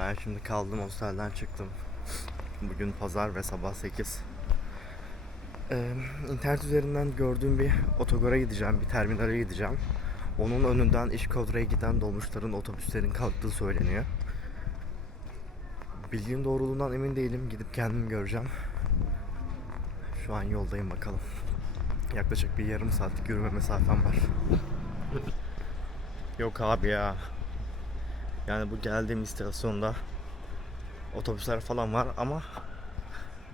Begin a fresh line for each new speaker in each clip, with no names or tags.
Ben şimdi kaldım hostelden çıktım. Bugün pazar ve sabah 8. Ee, internet üzerinden gördüğüm bir otogara gideceğim, bir terminale gideceğim. Onun önünden İşkodra'ya giden dolmuşların, otobüslerin kalktığı söyleniyor. Bildiğim doğruluğundan emin değilim. Gidip kendim göreceğim. Şu an yoldayım bakalım. Yaklaşık bir yarım saatlik yürüme mesafem var. Yok abi ya. Yani bu geldiğim istasyonda otobüsler falan var ama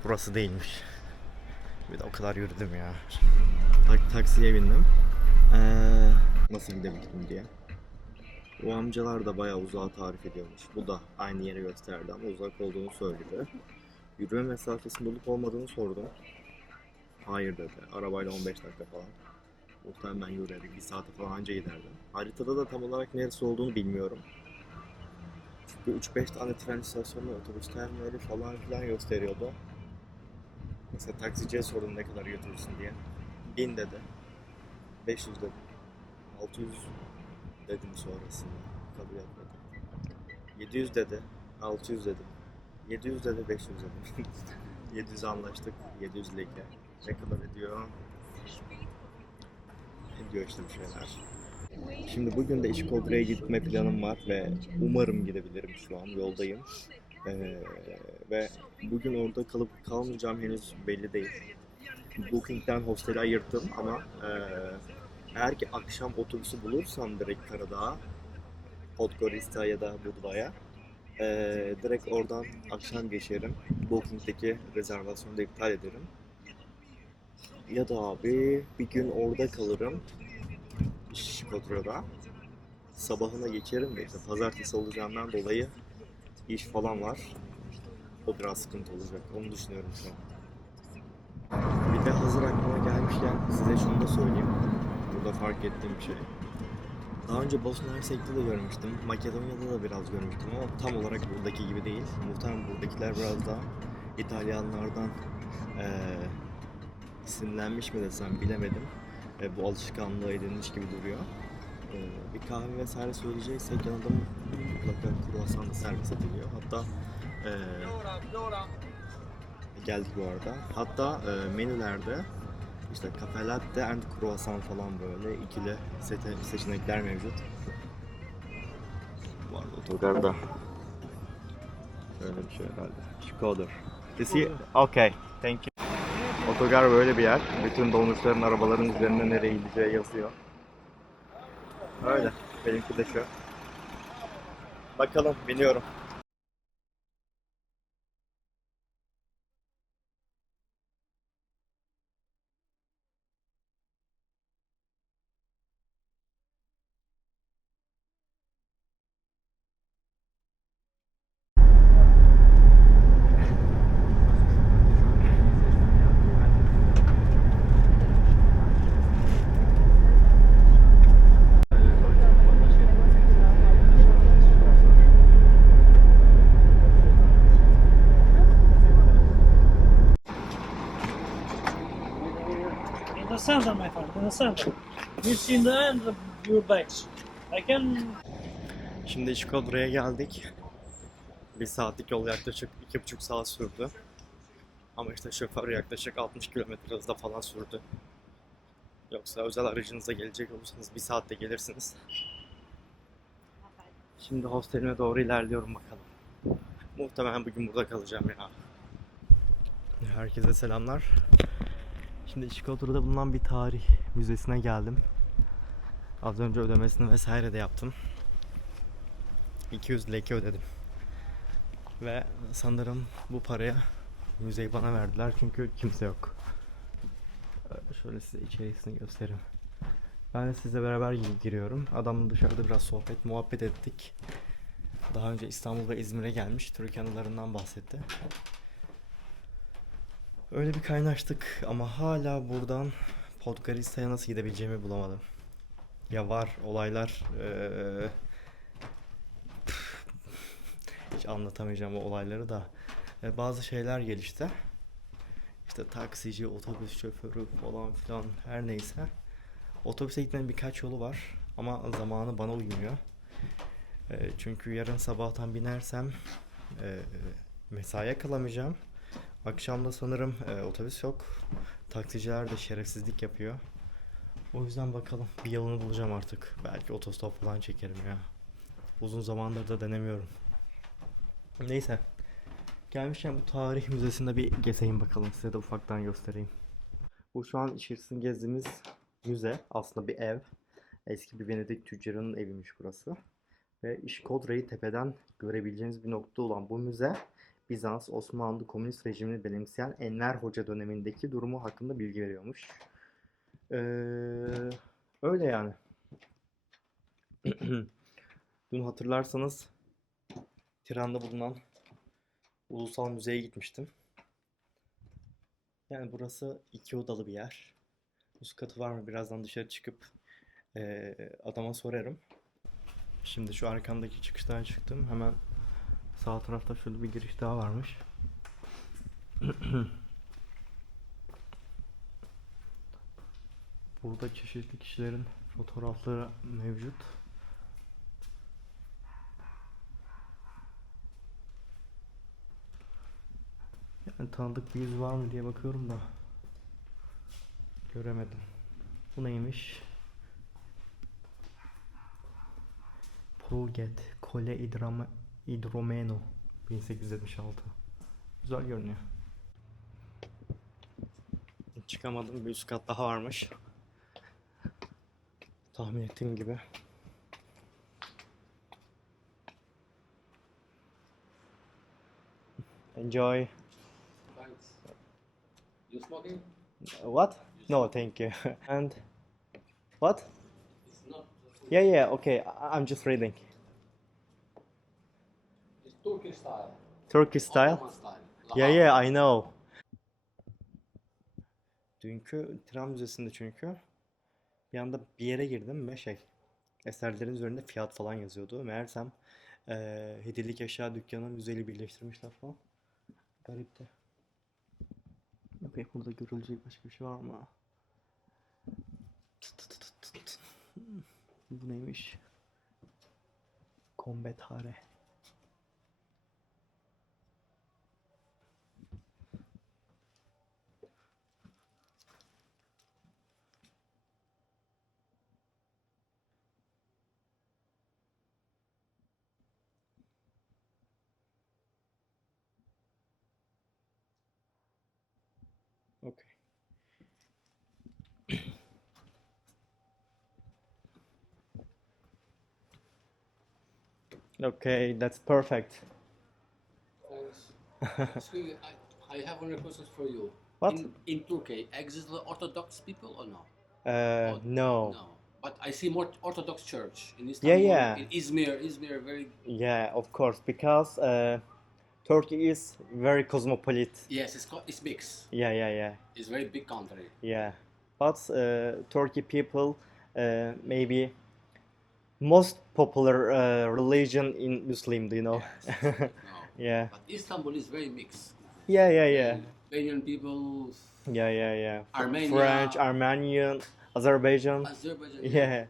burası değilmiş. Bir de o kadar yürüdüm ya. Tak- taksiye bindim. Ee, nasıl gidebildim diye. O amcalar da bayağı uzağa tarif ediyormuş. Bu da aynı yere gösterdi ama uzak olduğunu söyledi. Yürüme mesafesinin olup olmadığını sordum. Hayır dedi. Arabayla 15 dakika falan. Muhtemelen yürüyerek bir saate falan anca giderdim. Haritada da tam olarak neresi olduğunu bilmiyorum. Çünkü 3-5 tane tren istasyonu, otobüs terminali falan filan gösteriyordu. Mesela taksiciye sordum ne kadar götürürsün diye. 1000 dedi. 500 dedim. 600 dedim sonrasında. Kabul etmedi. 700 dedi. 600 dedim. 700 dedi 500 dedim. 700 anlaştık. 700 leke. Ne kadar ediyor? Ediyor işte bir şeyler. Şimdi bugün de İşkodra'ya gitme planım var ve umarım gidebilirim şu an yoldayım. Ee, ve bugün orada kalıp kalmayacağım henüz belli değil. Booking'den hosteli ayırttım ama e, eğer ki akşam otobüsü bulursam direkt Karadağ'a, Podgorica ya da Budva'ya e, direkt oradan akşam geçerim. Booking'deki rezervasyonu da iptal ederim. Ya da abi bir gün orada kalırım. Şikodra'da. Sabahına geçerim de işte pazartesi olacağından dolayı iş falan var. O biraz sıkıntı olacak. Onu düşünüyorum şu an. Bir de hazır aklıma gelmişken size şunu da söyleyeyim. Burada fark ettiğim bir şey. Daha önce Bosna Hersek'te de görmüştüm. Makedonya'da da biraz görmüştüm ama tam olarak buradaki gibi değil. Muhtemelen buradakiler biraz daha İtalyanlardan eee isimlenmiş mi desem bilemedim. E, bu alışkanlığı edinmiş gibi duruyor. E, bir kahve vesaire söyleyeceksek yanında mutlaka kruvasan da servis ediliyor. Hatta e, geldik bu arada. Hatta e, menülerde işte cafe latte and kruvasan falan böyle ikili sete, seçenekler mevcut. Bu arada otogarda böyle bir şey herhalde. Skoder. Is he? Okay. Thank you. Otogar böyle bir yer. Bütün dolmuşların, arabaların üzerinde nereye gideceği yazıyor. Öyle. Benimki de şu. Bakalım, biniyorum.
In the center, my friend, in the end of your bags. I can
Şimdi İşkodra'ya geldik. Bir saatlik yol yaklaşık iki buçuk saat sürdü. Ama işte şoför yaklaşık 60 kilometre hızda falan sürdü. Yoksa özel aracınıza gelecek olursanız bir saatte gelirsiniz. Şimdi hostelime doğru ilerliyorum bakalım. Muhtemelen bugün burada kalacağım ya. Herkese selamlar. Şimdi İşkodra'da bulunan bir tarih müzesine geldim. Az önce ödemesini vesaire de yaptım. 200 leke ödedim. Ve sanırım bu paraya müzeyi bana verdiler çünkü kimse yok. Ee, Şöyle size içerisini göstereyim. Ben de sizle beraber gi- giriyorum. Adamla dışarıda biraz sohbet, muhabbet ettik. Daha önce İstanbul ve İzmir'e gelmiş. Türk anılarından bahsetti. Öyle bir kaynaştık ama hala buradan Podgorica'ya nasıl gidebileceğimi bulamadım. Ya var olaylar eee, hiç anlatamayacağım o olayları da E, bazı şeyler gelişti. İşte taksici, otobüs şoförü falan filan her neyse. Otobüse gitmenin birkaç yolu var ama zamanı bana uymuyor. E, çünkü yarın sabahtan binersem e, mesaiye kalamayacağım. Akşam da sanırım e, otobüs yok. Taksiciler de şerefsizlik yapıyor. O yüzden bakalım bir yolunu bulacağım artık. Belki otostop falan çekerim ya. Uzun zamandır da denemiyorum. Neyse. Gelmişken bu tarih müzesinde bir gezeyim bakalım. Size de ufaktan göstereyim. Bu şu an içerisinde gezdiğimiz müze. Aslında bir ev. Eski bir Venedik tüccarının eviymiş burası. Ve İşkodra'yı tepeden görebileceğiniz bir nokta olan bu müze Bizans, Osmanlı komünist rejimini benimseyen Enver Hoca dönemindeki durumu hakkında bilgi veriyormuş. Ee, öyle yani. Dün hatırlarsanız Tiran'da bulunan Ulusal Müze'ye gitmiştim. Yani burası iki odalı bir yer. Üst katı var mı? Birazdan dışarı çıkıp eee, adama sorarım. Şimdi şu arkamdaki çıkıştan çıktım. Hemen sağ tarafta şöyle bir giriş daha varmış. Burada çeşitli kişilerin fotoğrafları mevcut. Yani tanıdık bir yüz var mı diye bakıyorum da göremedim. Bu neymiş? Pulget Kole Idrama, Idromeno 1876 Güzel görünüyor. Çıkamadım bir üst kat daha varmış. Tahmin ettiğim gibi. Enjoy.
Thanks. You smoking?
What? No, thank you. And what?
It's not.
Yeah, yeah, okay. I'm just reading.
Turkish style.
Turkish style?
Ottoman style.
Yeah, yeah, I know. Dünkü Tiran Müzesi'nde çünkü bir anda bir yere girdim ve şey eserlerin üzerinde fiyat falan yazıyordu. Meğersem eee hediyelik eşya dükkanı müzeyle birleştirmişler falan. Garipti. Bakayım burada görülecek başka bir şey var mı? Bu neymiş? Kombetare. Okay. Okay, that's perfect.
Thanks. Excuse me, I, I have one request for you.
What?
In, in Turkey, exist the Orthodox people or no?
Uh,
Oh,
no.
No. But I see more Orthodox church in
Yeah,
Istanbul.
yeah.
In Izmir, Izmir, very.
Yeah, of course, because uh, Turkey is very cosmopolitan.
Yes, it's it's mixed.
Yeah, yeah, yeah,
It's very big country.
yeah. But uh, Turkey people uh, maybe most popular uh, religion in Muslim, do you know?
Yes, no.
yeah,
But Istanbul is very mixed.
yeah, yeah, yeah,
Albanian people,
yeah, yeah, yeah.
Armenia,
French, Armenian, Azerbaijan.
Azerbaijan.
Yeah,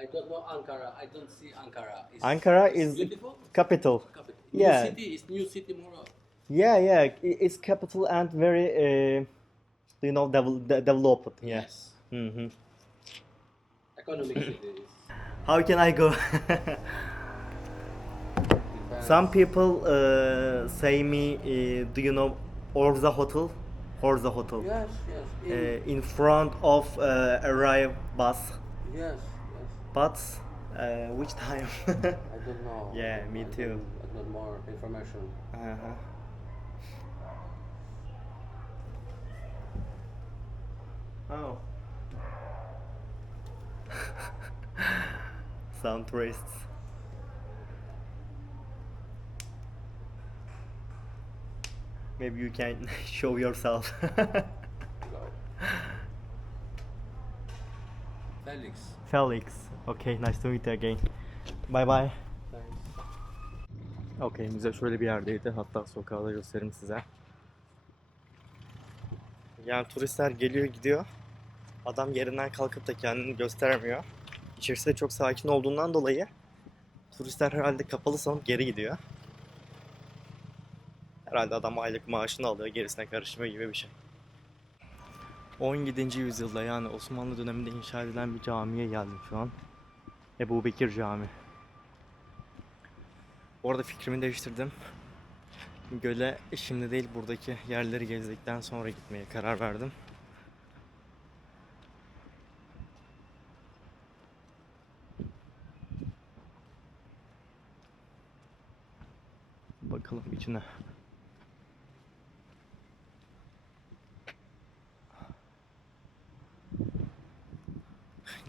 I don't know Ankara. I don't see Ankara. It's,
Ankara is
beautiful.
capital.
Capital.
Yeah.
New city is new city more.
Yeah, yeah, it's capital and very, uh, you know, devel- de- developed. Yeah.
Yes.
hmm
Economic city.
How can I go? Some people uh, say me, uh, do you know Orza Hotel? Orza Hotel.
Yes, yes. In,
Uh, in front of uh, arrive bus.
yes.
But uh, which time?
I don't know.
Yeah, me
I
too.
I don't more information.
uh-huh. Oh. Some tourists. Maybe you can show yourself.
Felix.
Felix. Okay, nice to meet you again. Bye bye.
Thanks.
Okey, müze şöyle bir yerdeydi. Hatta sokağı da göstereyim size. Yani turistler geliyor gidiyor. Adam yerinden kalkıp da kendini göstermiyor. İçerisi de çok sakin olduğundan dolayı turistler herhalde kapalı sanıp geri gidiyor. Herhalde adam aylık maaşını alıyor, gerisine karışmıyor gibi bir şey. 17. yüzyılda yani Osmanlı döneminde inşa edilen bir camiye geldim şu an. Ebu Bekir Camii. Bu arada fikrimi değiştirdim. Göle şimdi değil buradaki yerleri gezdikten sonra gitmeye karar verdim. Bakalım içine.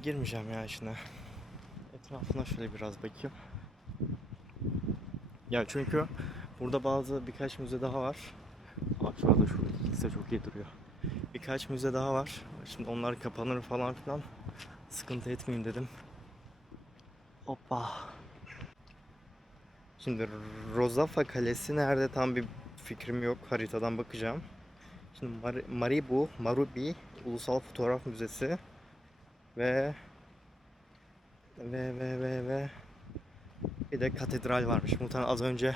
Girmeyeceğim ya içine. Etrafına şöyle biraz bakayım. Ya çünkü burada bazı birkaç müze daha var. Bak şurada şuradaki kilise çok iyi duruyor. Birkaç müze daha var. Şimdi onlar kapanır falan filan. Sıkıntı etmeyeyim dedim. Hoppa. Şimdi Rozafa Kalesi nerede tam bir fikrim yok. Haritadan bakacağım. Şimdi Mar- Maribu, Marubi Ulusal Fotoğraf Müzesi ve ve ve ve ve bir de katedral varmış. Muhtemelen az önce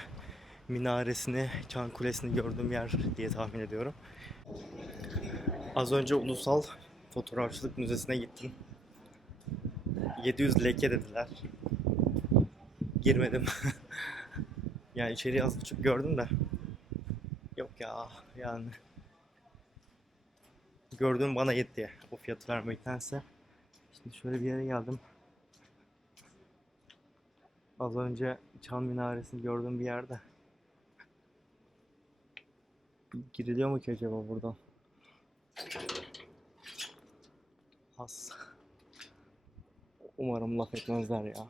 minaresini, çan kulesini gördüğüm yer diye tahmin ediyorum. Az önce Ulusal Fotoğrafçılık Müzesi'ne gittim. 700 leke dediler. Girmedim. yani içeriği az buçuk gördüm de. Yok ya yani. Gördüğüm bana yetti o fiyatı vermektense. Şimdi şöyle bir yere geldim. Az önce Çan Minaresi'ni gördüğüm bir yerde. Giriliyor mu ki acaba buradan? Has. Umarım laf etmezler ya.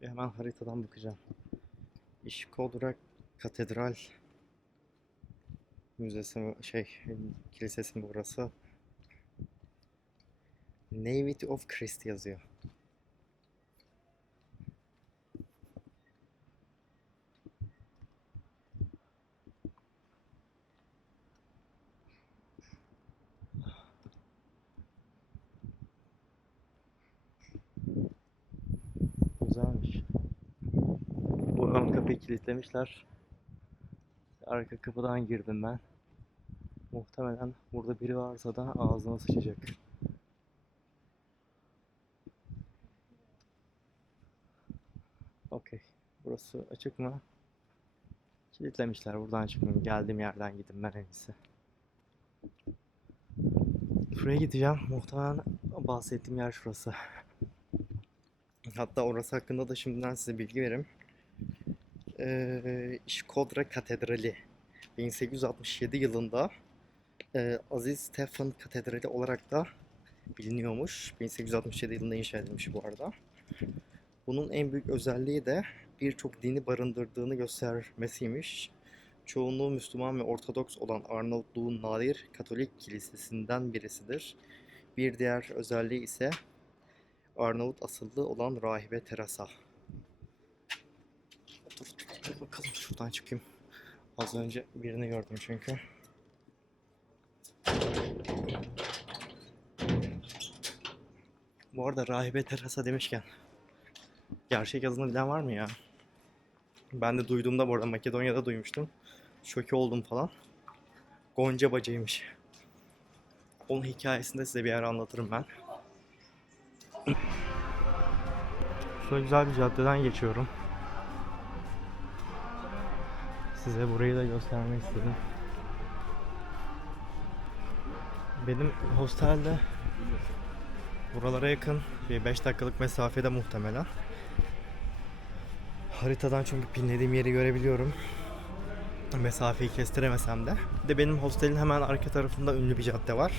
Hemen haritadan bakacağım. İşkodrak Katedral Müzesi şey kilisesi burası? Nativity of Christ yazıyor. Güzelmiş. Bu ön kapıyı kilitlemişler. Arka kapıdan girdim ben. Muhtemelen burada biri varsa da ağzıma sıçacak. Okey. Burası açık mı? Kilitlemişler. Buradan çıkmayayım. Geldiğim yerden gidin ben en iyisi. Şuraya gideceğim. Muhtemelen bahsettiğim yer şurası. Hatta orası hakkında da şimdiden size bilgi vereyim. Ee, Şkodra Katedrali 1867 yılında e, Aziz Stefan Katedrali olarak da biliniyormuş. 1867 yılında inşa edilmiş bu arada. Bunun en büyük özelliği de birçok dini barındırdığını göstermesiymiş. Çoğunluğu Müslüman ve Ortodoks olan Arnavutluğun nadir Katolik kilisesinden birisidir. Bir diğer özelliği ise Arnavut asıllı olan rahibe Teresa. Dur, dur, dur bakalım şuradan çıkayım. Az önce birini gördüm çünkü. Bu arada rahibe Teresa demişken gerçek adını bilen var mı ya? Ben de duyduğumda bu arada Makedonya'da duymuştum. Şoke oldum falan. Gonca bacaymış. Onun hikayesini de size bir ara anlatırım ben. Şöyle güzel bir caddeden geçiyorum. Size burayı da göstermek istedim. Benim hostelde buralara yakın bir 5 dakikalık mesafede muhtemelen. Haritadan çünkü pinlediğim yeri görebiliyorum. Mesafeyi kestiremesem de. Bir de benim hostelin hemen arka tarafında ünlü bir cadde var.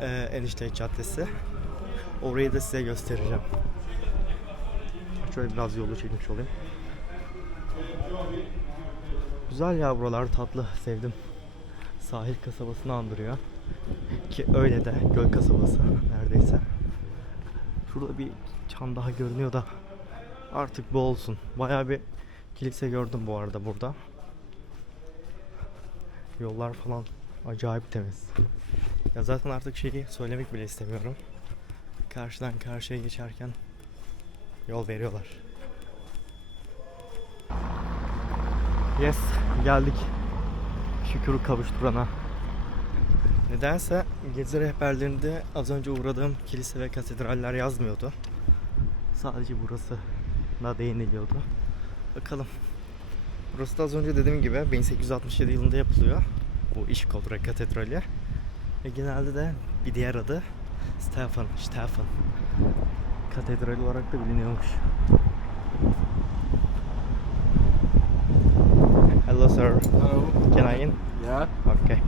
Ee, Enişte Caddesi. Orayı da size göstereceğim. Şöyle biraz yolu çekmiş olayım. Güzel ya buralar tatlı sevdim. Sahil kasabasını andırıyor. Ki öyle de göl kasabası neredeyse. Şurada bir çan daha görünüyor da artık bu olsun. Bayağı bir kilise gördüm bu arada burada. Yollar falan Acayip temiz. Ya zaten artık şeyi söylemek bile istemiyorum. Karşıdan karşıya geçerken yol veriyorlar. Yes, geldik. Şükür kavuşturana. Nedense gezi rehberlerinde az önce uğradığım kilise ve katedraller yazmıyordu. Sadece burası da değiniliyordu. Bakalım. Burası da az önce dediğim gibi 1867 yılında yapılıyor. Bu İşkodra Katedrali. Ve genelde de bir diğer adı Stefan, Stefan Katedrali olarak da biliniyormuş. Hello sir.
Hello.
Can I in?
Yeah.
Okay.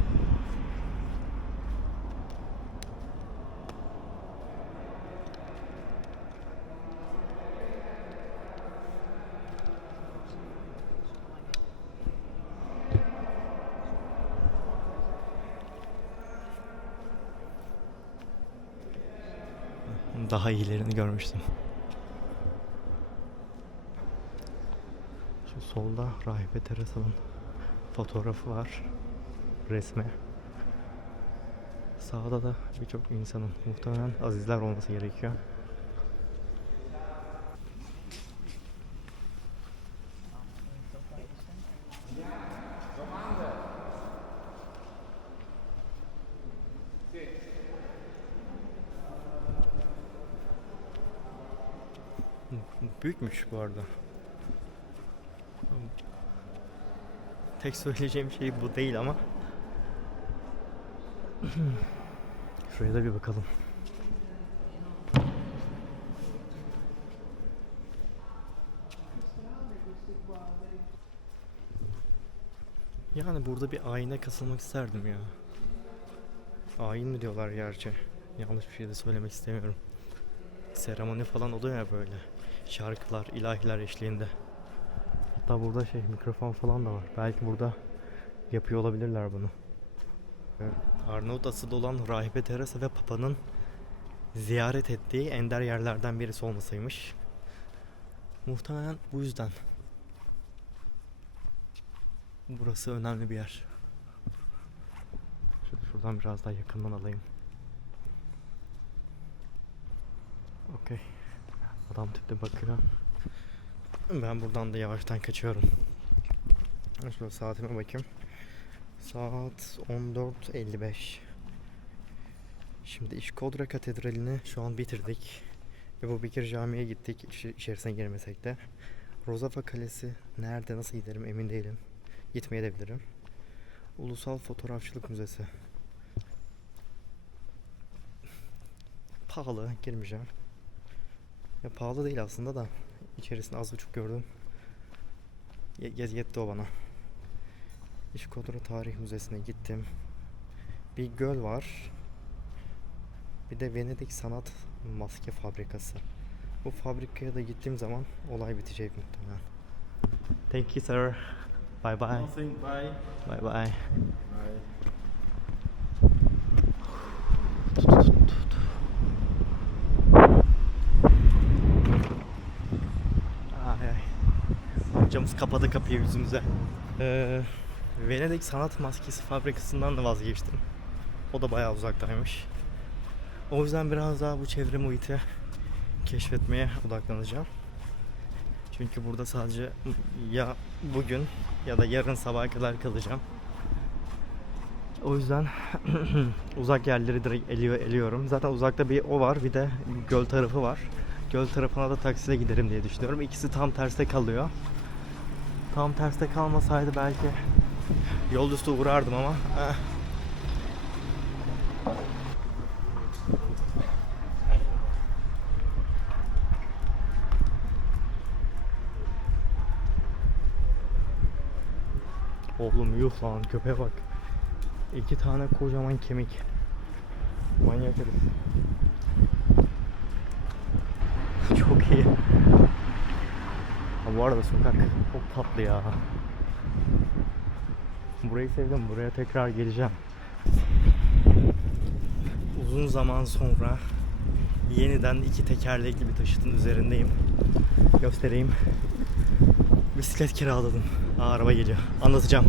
Daha iyilerini görmüştüm. Şu solda Rahibe Teresa'nın fotoğrafı var. Resmi. Sağda da birçok insanın muhtemelen azizler olması gerekiyor. Büyükmüş bu arada. Tek söyleyeceğim şey bu değil ama. Şuraya da bir bakalım. Yani burada bir ayna kasılmak isterdim ya. Ayin mi diyorlar gerçi? Yanlış bir şey de söylemek istemiyorum. Seremoni falan oluyor ya böyle. Şarkılar, ilahiler eşliğinde. Hatta burada şey mikrofon falan da var. Belki burada yapıyor olabilirler bunu. Arnavut asıllı olan Rahibe Teresa ve Papa'nın ziyaret ettiği ender yerlerden birisi olmasıymış. Muhtemelen bu yüzden. Burası önemli bir yer. Şuradan biraz daha yakından alayım. Okey. Adam tipte bakıyor. Ben buradan da yavaştan kaçıyorum. Şöyle saatime bakayım. Saat 14.55. Şimdi İşkodra Katedrali'ni şu an bitirdik. Ve bu Bekir Camii'ye gittik içerisine girmesek de. Rozafa Kalesi nerede nasıl giderim emin değilim. Gitmeye de bilirim. Ulusal Fotoğrafçılık Müzesi. Pahalı girmeyeceğim. Ya pahalı değil aslında da içerisinde az buçuk gördüm. Ye- yet- yetti o bana. İşkodra Tarih Müzesi'ne gittim. Bir göl var. Bir de Venedik Sanat Maske Fabrikası. Bu fabrikaya da gittiğim zaman olay bitecek muhtemelen. Thank you sir. Bye bye.
Nothing. Bye.
Bye bye.
Bye.
Amcamız kapadı kapıyı yüzümüze. Ee, Venedik Sanat Maskesi Fabrikası'ndan da vazgeçtim. O da bayağı uzaktaymış. O yüzden biraz daha bu çevre muhiti keşfetmeye odaklanacağım. Çünkü burada sadece ya bugün ya da yarın sabaha kadar kalacağım. O yüzden uzak yerleri direkt eliyor, eliyorum. Zaten uzakta bir o var bir de göl tarafı var. Göl tarafına da taksiyle giderim diye düşünüyorum. İkisi tam terste kalıyor. Tam terste kalmasaydı belki yol üstü uğrardım ama eh. Oğlum yuh lan köpeğe bak. İki tane kocaman kemik. Manyak herif. Çok iyi bu arada sokak çok tatlı ya. Burayı sevdim. Buraya tekrar geleceğim. Uzun zaman sonra yeniden iki tekerlekli bir taşıtın üzerindeyim. Göstereyim. Bisiklet kiraladım. Aa, araba geliyor. Anlatacağım.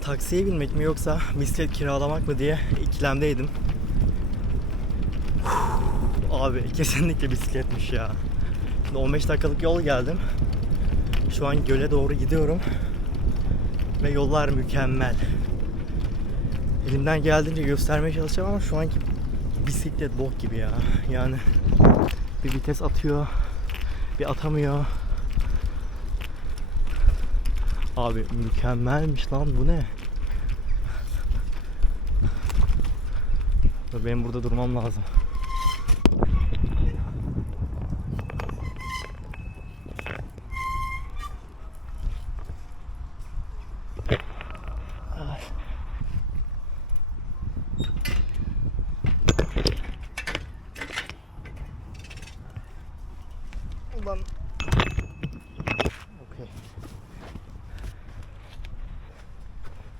Taksiye binmek mi yoksa bisiklet kiralamak mı diye ikilemdeydim. Abi kesinlikle bisikletmiş ya. Şimdi 15 dakikalık yol geldim. Şu an göle doğru gidiyorum. Ve yollar mükemmel. Elimden geldiğince göstermeye çalışacağım ama şu anki bisiklet bok gibi ya. Yani bir vites atıyor, bir atamıyor. Abi mükemmelmiş lan bu ne? Benim burada durmam lazım. Ulan. Okey.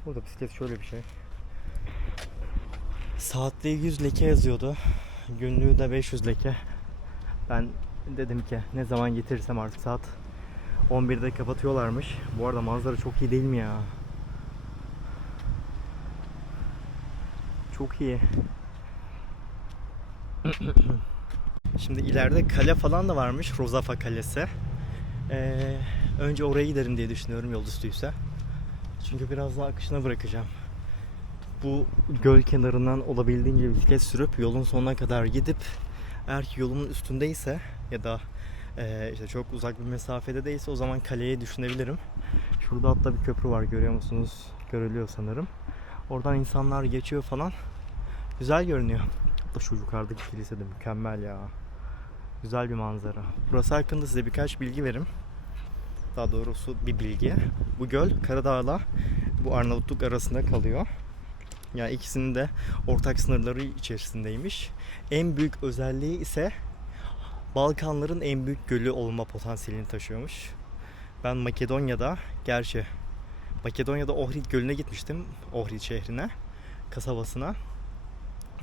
Burada bisiklet şöyle bir şey. Saatte 100 leke yazıyordu. Günlüğü de 500 leke. Ben dedim ki ne zaman getirirsem artık saat 11'de kapatıyorlarmış. Bu arada manzara çok iyi değil mi ya? Çok iyi. Şimdi ileride kale falan da varmış. Rozafa Kalesi. Ee, önce oraya giderim diye düşünüyorum yol üstüyse. Çünkü biraz daha akışına bırakacağım. Bu göl kenarından olabildiğince bisiklet sürüp yolun sonuna kadar gidip eğer ki yolumun üstündeyse ya da e, işte çok uzak bir mesafede değilse o zaman kaleye düşünebilirim. Şurada hatta bir köprü var görüyor musunuz? Görülüyor sanırım. Oradan insanlar geçiyor falan. Güzel görünüyor. Hatta şu yukarıdaki kilise de mükemmel ya. Güzel bir manzara. Burası hakkında size birkaç bilgi verim. Daha doğrusu bir bilgi. Bu göl Karadağ'la bu Arnavutluk arasında kalıyor. Yani ikisinin de ortak sınırları içerisindeymiş. En büyük özelliği ise Balkanların en büyük gölü olma potansiyelini taşıyormuş. Ben Makedonya'da, gerçi Makedonya'da Ohrid Gölü'ne gitmiştim. Ohrid şehrine, kasabasına.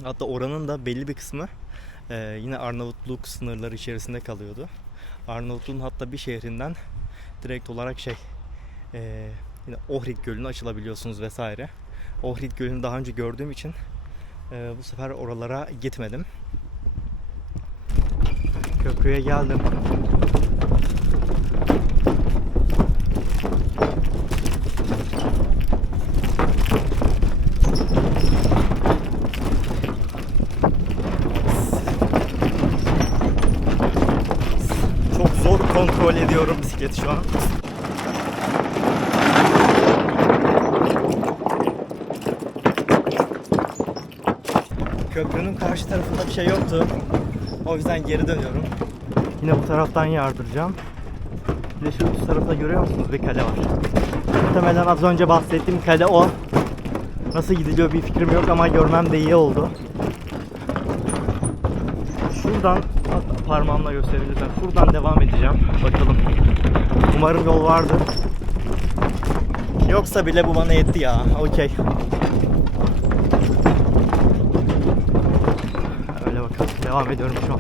Hatta oranın da belli bir kısmı e, yine Arnavutluk sınırları içerisinde kalıyordu. Arnavutluğun hatta bir şehrinden direkt olarak şey e, yine Ohrid Gölü'ne açılabiliyorsunuz vesaire. Ohrid Gölü'nü daha önce gördüğüm için e, bu sefer oralara gitmedim. Köprüye geldim. Bisikleti şu an. Köprünün karşı tarafında bir şey yoktu. O yüzden geri dönüyorum. Yine bu taraftan yardıracağım. Bir de şu üst tarafta görüyor musunuz bir kale var. Muhtemelen az önce bahsettiğim kale o. Nasıl gidiliyor bir fikrim yok ama görmem de iyi oldu. Şuradan parmağımla gösterebilirsem şuradan devam edeceğim. Bakalım. Umarım yol vardır. Yoksa bile bu bana yetti ya. Okey. Öyle bakalım. Devam ediyorum şu an.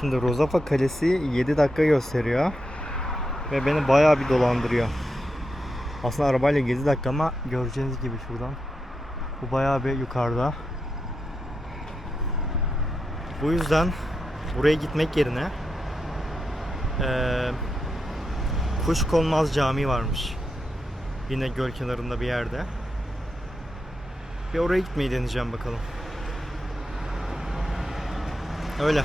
Şimdi Rozafa Kalesi 7 dakika gösteriyor. Ve beni bayağı bir dolandırıyor. Aslında arabayla 7 dakika ama göreceğiniz gibi şuradan. Bu bayağı bir yukarıda. Bu yüzden buraya gitmek yerine eee Kuşkonmaz Camii varmış. Yine göl kenarında bir yerde. Bir oraya gitmeyi deneyeceğim bakalım. Öyle.